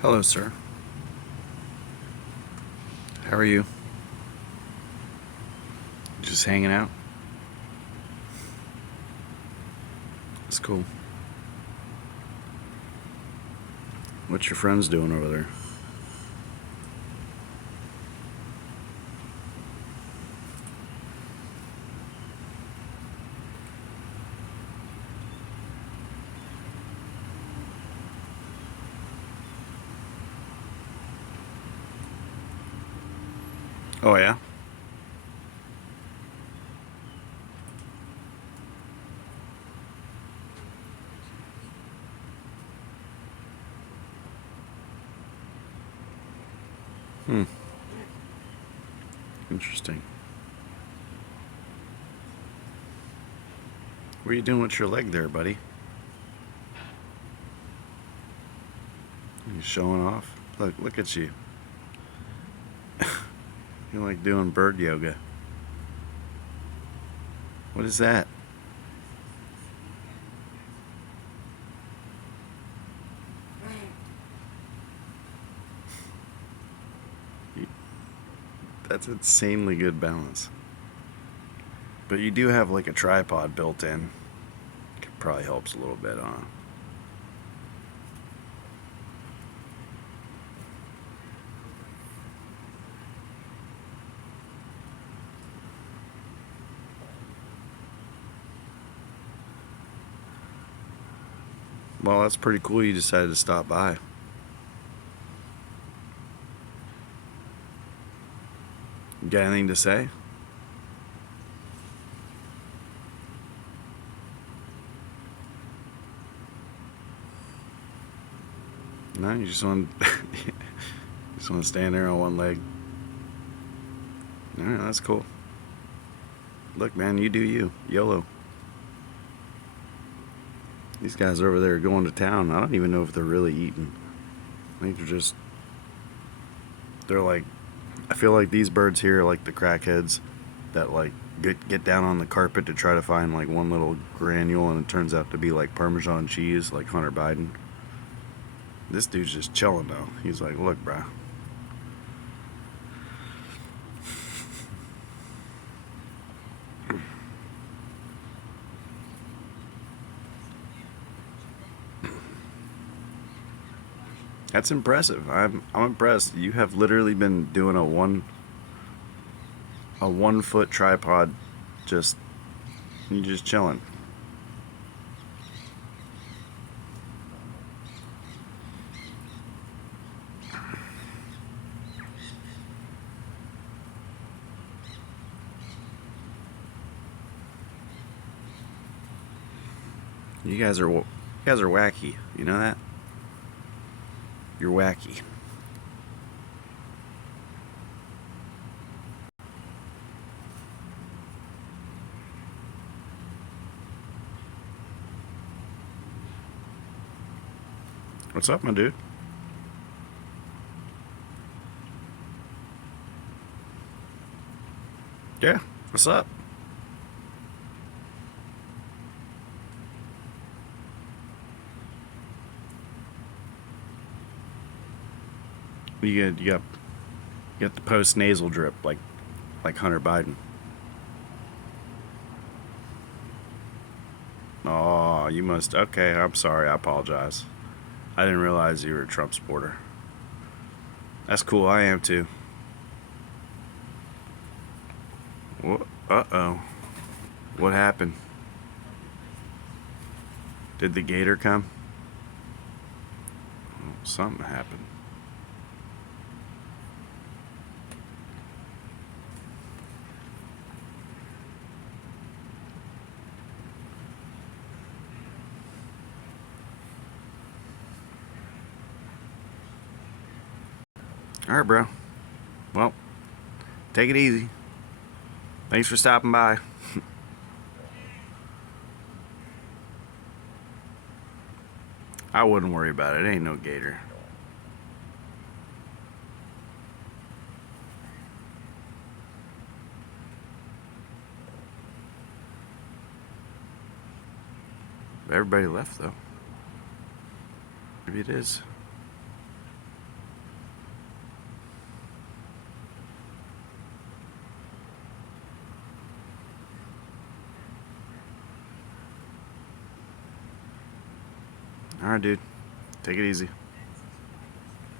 Hello, sir. How are you? Just hanging out? It's cool. What's your friends doing over there? Oh, yeah? Hmm. Interesting. What are you doing with your leg there, buddy? You showing off? Look at you. You're like doing bird yoga. What is that? You- That's insanely good balance. But you do have like a tripod built in. Probably helps a little bit, huh? Well, that's pretty cool you decided to stop by. You got anything to say? No, you just want just want to stand there on one leg. All right, that's cool. Look, man, you do you. YOLO. These guys over there are going to town. I don't even know if they're really eating. I think they're like, I feel like these birds here are like the crackheads that like get down on the carpet to try to find like one little granule and it turns out to be like Parmesan cheese, like Hunter Biden. This dude's just chilling though. He's like, look, bro. That's impressive. I'm impressed. You have literally been doing a 1 foot tripod, just you just chilling. You guys are wacky. You know that? You're wacky. What's up, my dude? Yeah. What's up? You got the post nasal drip like Hunter Biden. Oh, you must. Okay, I'm sorry. I apologize. I didn't realize you were a Trump supporter. That's cool. I am too. Uh oh. What happened? Did the gator come? Oh, something happened. All right, bro. Well, take it easy. Thanks for stopping by. I wouldn't worry about it. It ain't no gator. Everybody left though. Maybe it is. All right, dude. Take it easy.